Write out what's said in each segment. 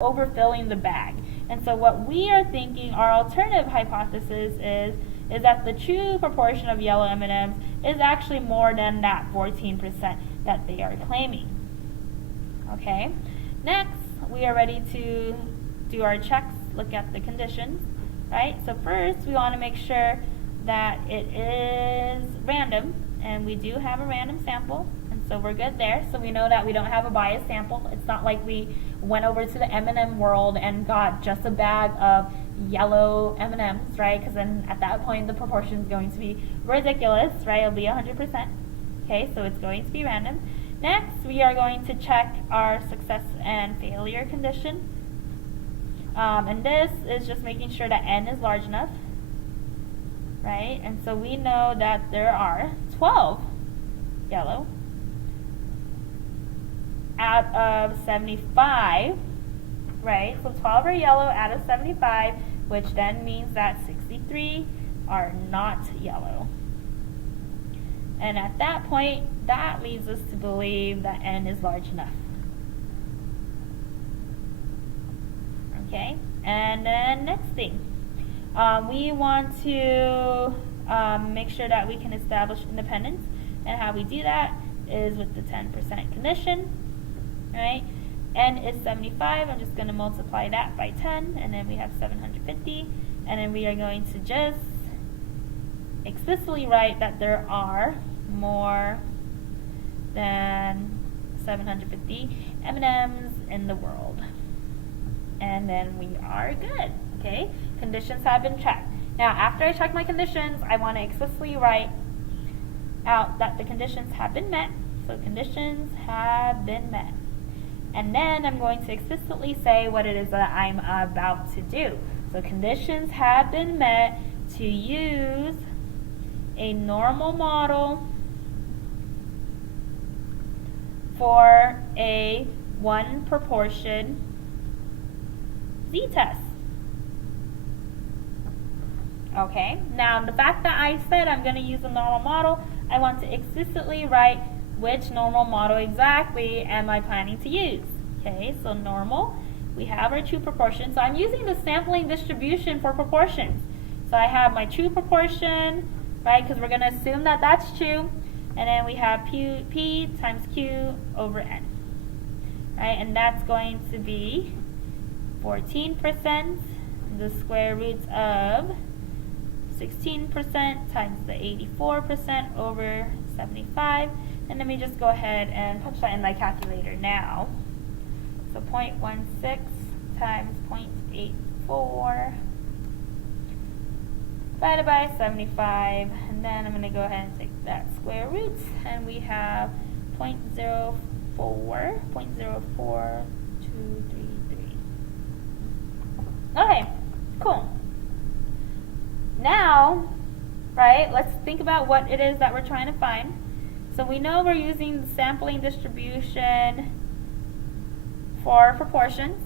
overfilling the bag. And so what we are thinking, our alternative hypothesis is that the true proportion of yellow M&Ms is actually more than that 14% that they are claiming. Okay, next we are ready to do our checks, look at the conditions, right? So first we want to make sure that it is random, and we do have a random sample, and so we're good there. So we know that we don't have a biased sample. It's not like we went over to the M&M world and got just a bag of yellow M&Ms, right? Because then at that point the proportion is going to be ridiculous, right? It'll be 100%. Okay, so it's going to be random. Next, we are going to check our success and failure condition. And this is just making sure that n is large enough, right? And so we know that there are 12 yellow out of 75, right? So 12 are yellow out of 75, which then means that 63 are not yellow. And at that point, that leads us to believe that n is large enough. Okay, and then next thing, we want to make sure that we can establish independence, and how we do that is with the 10% condition, right? N is 75, I'm just going to multiply that by 10, and then we have 750, and then we are going to just explicitly write that there are more than 750 M&Ms in the world. And then we are good, okay? Conditions have been checked. Now, after I check my conditions, I want to explicitly write out that the conditions have been met. So conditions have been met. And then I'm going to explicitly say what it is that I'm about to do. So conditions have been met to use a normal model for a one proportion z-test. Okay, now the fact that I said I'm going to use a normal model, I want to explicitly write which normal model exactly am I planning to use. Okay, so normal, we have our true proportion. So I'm using the sampling distribution for proportions. So I have my true proportion, right, because we're going to assume that that's true. And then we have P times Q over N. Right, and that's going to be 14%, the square root of 16% times the 84% over 75. And let me just go ahead and punch that in my calculator now. So 0.16 times 0.84 divided by 75, and then I'm going to go ahead and take that square root, and we have 0.04233. Okay, cool. Now, right, let's think about what it is that we're trying to find. So we know we're using the sampling distribution for proportions.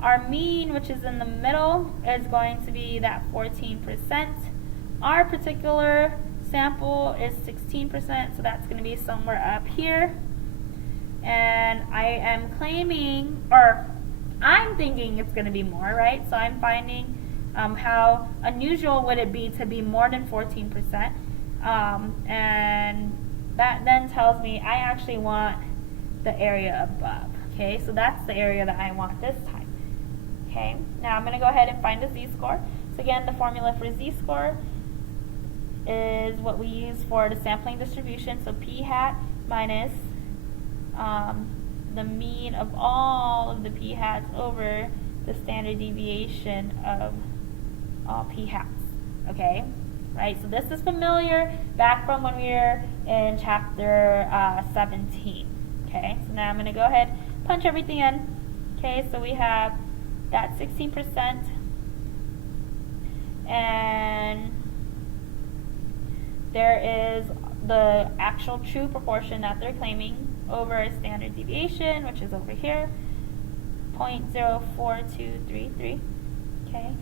Our mean, which is in the middle, is going to be that 14%. Our particular sample is 16%, so that's going to be somewhere up here. And I am claiming, or I'm thinking it's going to be more, right? So I'm finding how unusual would it be to be more than 14%. And that then tells me I actually want the area above. Okay, so that's the area that I want this time. Okay, now I'm going to go ahead and find the z-score. So again, the formula for z-score is what we use for the sampling distribution. So p hat minus the mean of all of the p hats over the standard deviation of all p hats. Okay, right? So this is familiar back from when we were in chapter 17. Okay, so now I'm going to go ahead, punch everything in. Okay, so we have that 16%, and there is the actual true proportion that they're claiming over a standard deviation, which is over here, 0.04233. Okay,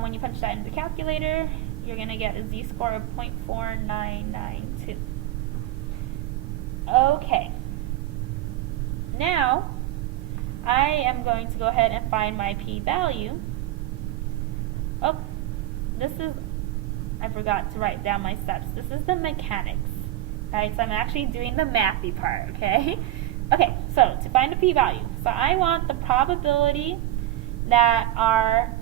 when you punch that into the calculator, you're going to get a z-score of 0.4992. Okay, now I am going to go ahead and find my p-value. Oh, I forgot to write down my steps. This is the mechanics, right? So I'm actually doing the mathy part, okay? Okay, so to find the p-value, so I want the probability that our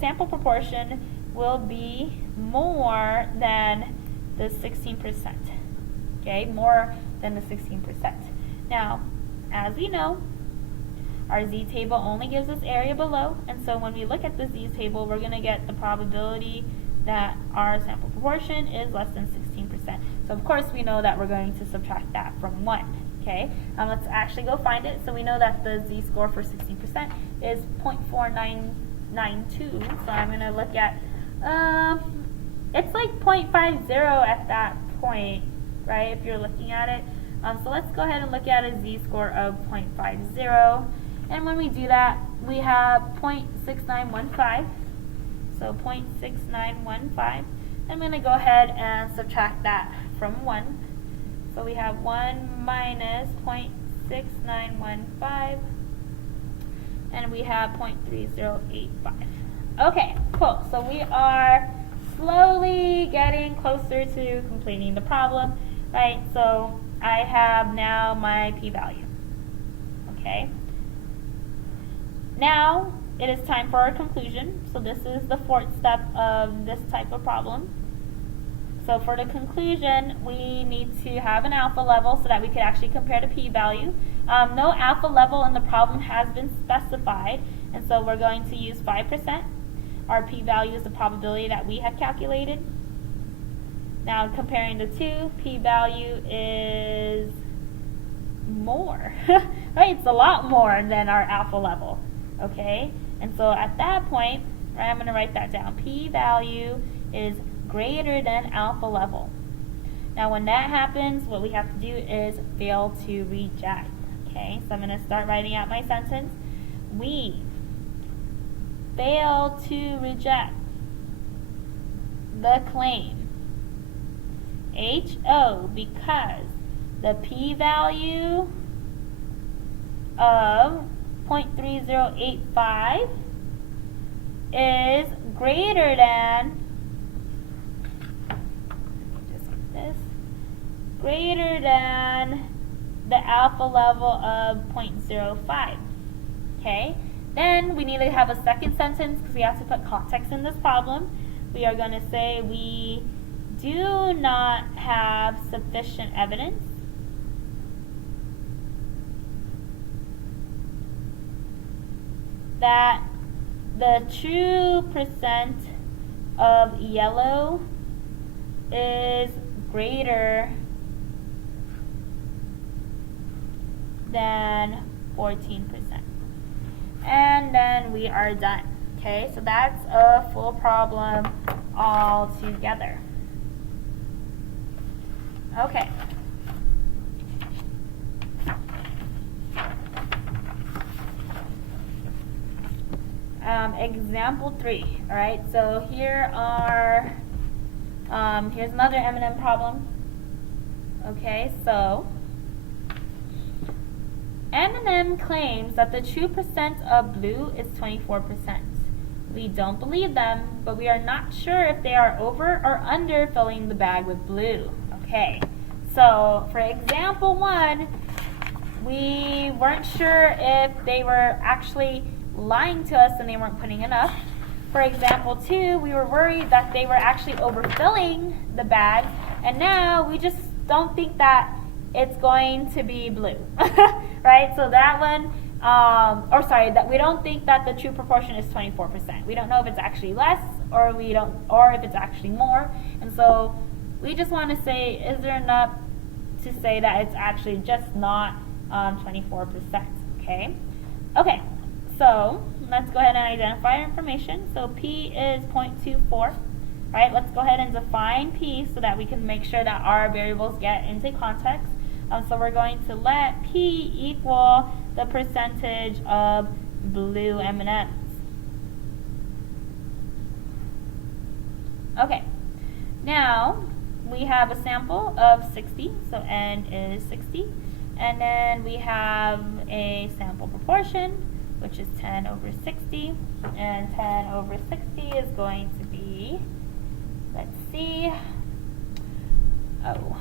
sample proportion will be more than the 16%, okay? More than the 16%. Now, as we know, our z-table only gives us area below, and so when we look at the z-table, we're going to get the probability that our sample proportion is less than 16%. So of course we know that we're going to subtract that from 1, okay? Let's actually go find it. So we know that the z-score for 16% is 0.4992, so I'm going to look at, it's like 0.50 at that point, right, if you're looking at it. So let's go ahead and look at a z-score of 0.50. And when we do that, we have 0.6915. So 0.6915. I'm going to go ahead and subtract that from 1. So we have 1 minus 0.6915. And we have 0.3085. Okay, cool. So we are slowly getting closer to completing the problem, right? So I have now my p-value. Okay. Now it is time for our conclusion. So this is the 4th step of this type of problem. So for the conclusion, we need to have an alpha level so that we could actually compare the p-value. No alpha level in the problem has been specified, and so we're going to use 5%. Our p-value is the probability that we have calculated. Now comparing the two, p-value is more, right? It's a lot more than our alpha level, okay? And so at that point, right, I'm going to write that down. P-value is greater than alpha level. Now when that happens, what we have to do is fail to reject, okay? So I'm going to start writing out my sentence. We fail to reject the claim HO because the p-value of 0.3085 is greater than the alpha level of 0.05. Okay? Then we need to have a second sentence because we have to put context in this problem. We are going to say we do not have sufficient evidence that the true percent of yellow is greater than 14%. And then we are done. Okay, so that's a full problem all together. Okay. Example 3. All right, so here are here's another M&M problem. Okay, so M&M claims that the true percent of blue is 24%. We don't believe them, but we are not sure if they are over or under filling the bag with blue. Okay, so for example 1, we weren't sure if they were actually lying to us and they weren't putting enough. For example 2, we were worried that they were actually overfilling the bag, and now we just don't think that it's going to be blue. Right? So that one, that we don't think that the true proportion is 24%. We don't know if it's actually less or if it's actually more. And so we just want to say, is there enough to say that it's actually just not 24%? Okay. Okay. So let's go ahead and identify our information. So P is 0.24. Right? Let's go ahead and define P so that we can make sure that our variables get into context. So we're going to let P equal the percentage of blue M&Ms. Okay, now we have a sample of 60, so N is 60. And then we have a sample proportion, which is 10 over 60. And 10 over 60 is going to be, let's see,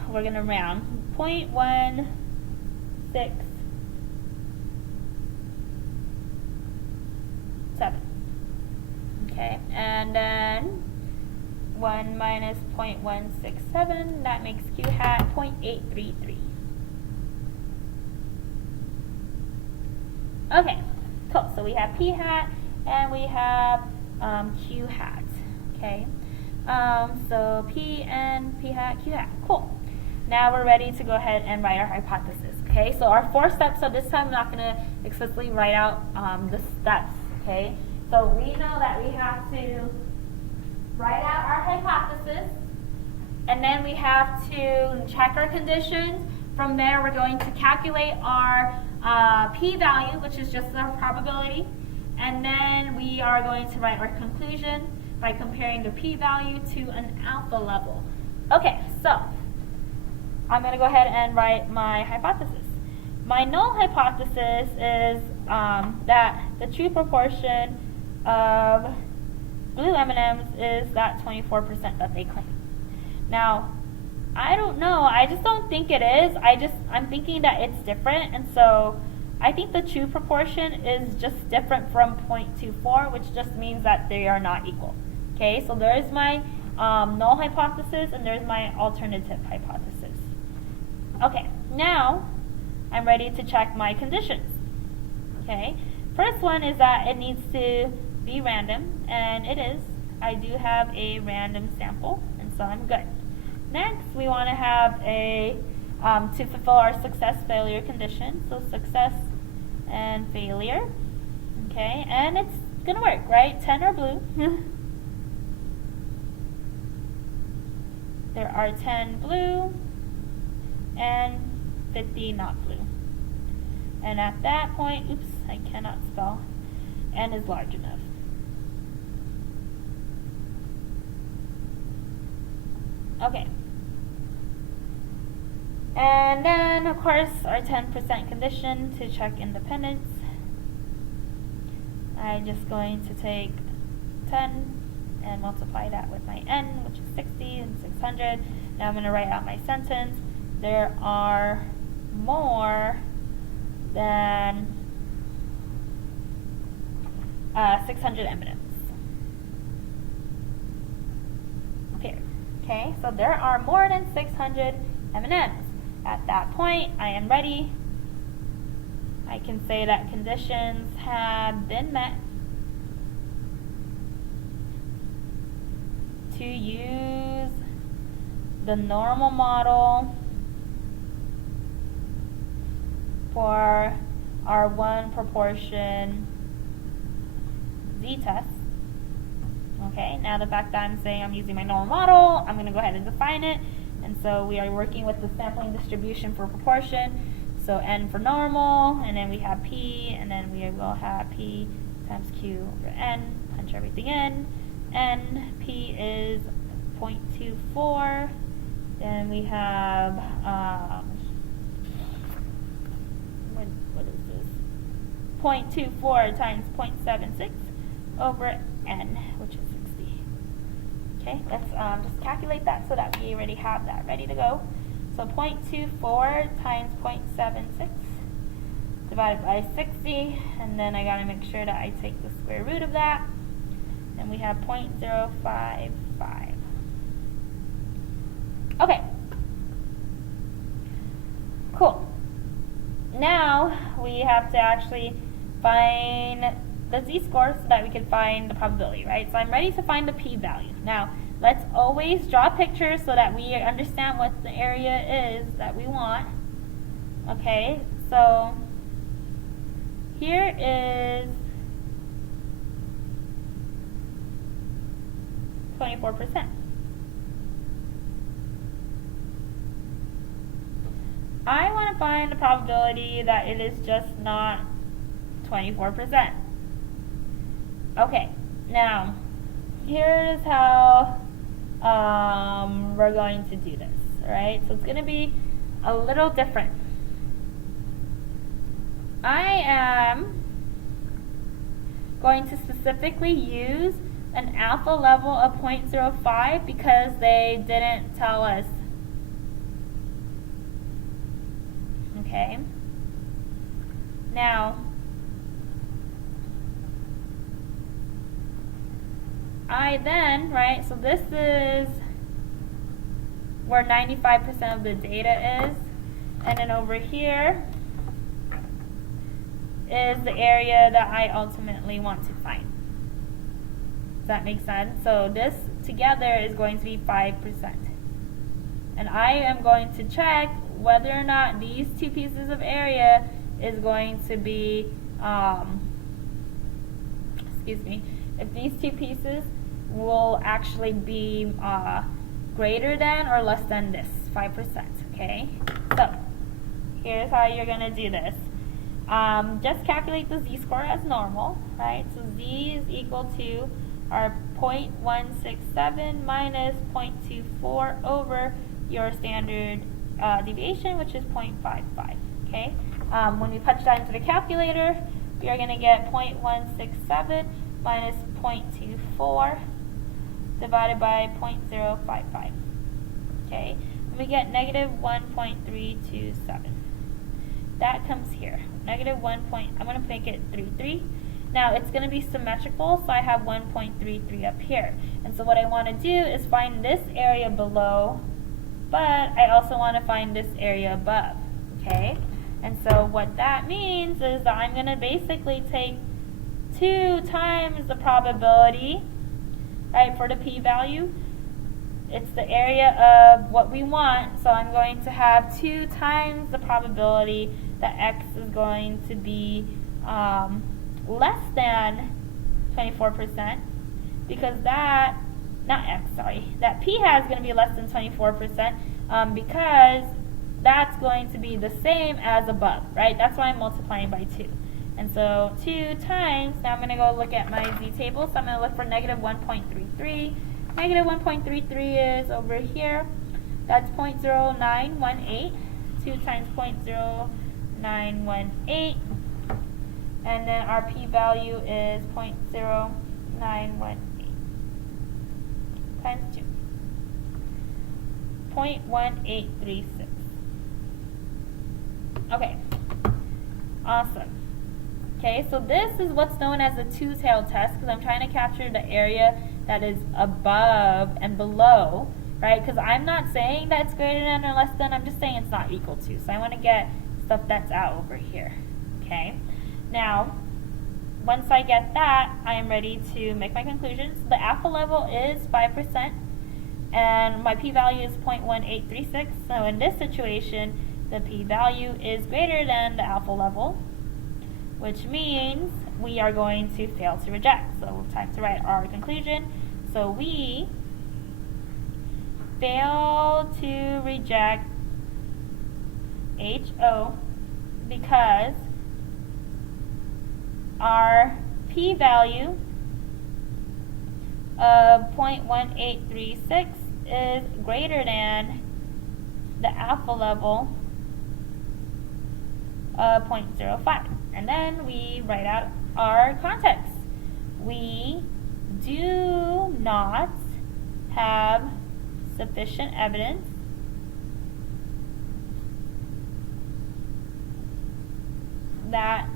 we're going to round 0.16. Okay, and then 1 minus 0.167, that makes Q hat 0.833. Okay, cool. So we have P hat and we have Q hat. Okay, so P and P hat, Q hat. Cool. Now we're ready to go ahead and write our hypothesis. Okay, so our 4 steps. So this time I'm not going to explicitly write out the steps. Okay, so we know that we have to write out our hypothesis, and then we have to check our conditions. From there, we're going to calculate our p-value, which is just our probability, and then we are going to write our conclusion by comparing the p-value to an alpha level. Okay, so I'm going to go ahead and write my hypothesis. My null hypothesis is that the true proportion of blue M&Ms is that 24% that they claim. Now, I don't know. I just don't think it is. I'm thinking that it's different, and so I think the true proportion is just different from 0.24, which just means that they are not equal. Okay, so there's my null hypothesis, and there's my alternative hypothesis. Okay, now I'm ready to check my conditions. Okay, first one is that it needs to be random, and it is. I do have a random sample, and so I'm good. Next, we want to have a, to fulfill our success-failure condition, so success and failure, okay, and it's going to work, right? 10 are blue. There are 10 blue and 50 not blue. And at that point, oops, I cannot spell, n is large enough. Okay. And then, of course, our 10% condition to check independence. I'm just going to take 10 and multiply that with my n, which is 60 and 600. Now I'm going to write out my sentence. There are more than 600 M&Ms. Okay, so there are more than 600 M&Ms. At that point, I am ready. I can say that conditions have been met to use the normal model for our one proportion z-test. Okay, now the fact that I'm saying I'm using my normal model, I'm going to go ahead and define it. And so we are working with the sampling distribution for proportion. So n for normal, and then we have p, and then we will have p times q over n, punch everything in. N, p is 0.24. Then we have, what is this? 0.24 times 0.76 over n, which is 60. Okay, let's just calculate that so that we already have that ready to go. So 0.24 times 0.76 divided by 60, and then I gotta make sure that I take the square root of that. Then we have 0.055. Okay. Cool. Now we have to actually find the z-score so that we can find the probability, right? So I'm ready to find the p-value. Now, let's always draw pictures so that we understand what the area is that we want. Okay, so here is 24%. I want to find the probability that it is just not 24%. Okay, now here's how we're going to do this, alright? So it's going to be a little different. I am going to specifically use an alpha level of 0.05 because they didn't tell us. Okay. Now, right, so this is where 95% of the data is, and then over here is the area that I ultimately want to find. Does that make sense? So this together is going to be 5%. And I am going to check whether or not these two pieces of area is going to be, if these two pieces will actually be greater than or less than this 5%, okay? So here's how you're going to do this. Just calculate the z-score as normal, right? So z is equal to our 0.167 minus 0.24 over your standard deviation, which is 0.55, okay? When we punch that into the calculator, we are going to get 0.167 minus 0.24 divided by 0.055, okay? And we get negative 1.327. That comes here. Negative 1. I'm going to make it 33. Now it's going to be symmetrical, so I have 1.33 up here. And so what I want to do is find this area below, but I also want to find this area above, okay? And so what that means is that I'm going to basically take 2 times the probability, right, for the p-value. It's the area of what we want, so I'm going to have 2 times the probability that x is going to be less than 24%, because that p hat is going to be less than 24%, because that's going to be the same as above, right? That's why I'm multiplying by 2. And so 2 times, now I'm going to go look at my z table, so I'm going to look for negative 1.33. Negative 1.33 is over here. That's 0.0918. 2 times 0.0918. And then our p-value is 0.0918 times 2. 0.1836. Okay. Awesome. Okay, so this is what's known as a two-tailed test, because I'm trying to capture the area that is above and below, right? Because I'm not saying that it's greater than or less than, I'm just saying it's not equal to. So I want to get stuff that's out over here, okay? Now, once I get that, I am ready to make my conclusions. The alpha level is 5%, and my p-value is 0.1836. So in this situation, the p-value is greater than the alpha level, which means we are going to fail to reject. So time to write our conclusion. So we fail to reject HO because our p-value of 0.1836 is greater than the alpha level of 0.05. And then we write out our context. We do not have sufficient evidence that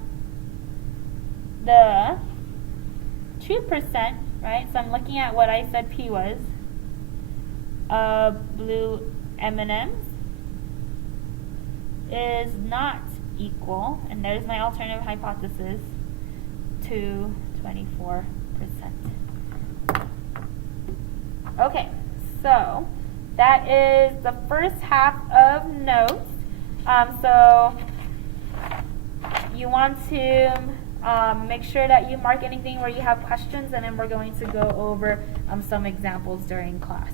the 2%, right, so I'm looking at what I said P was, of blue M&Ms is not equal, and there's my alternative hypothesis, to 24%. Okay, so that is the first half of notes. So you want to make sure that you mark anything where you have questions, and then we're going to go over some examples during class.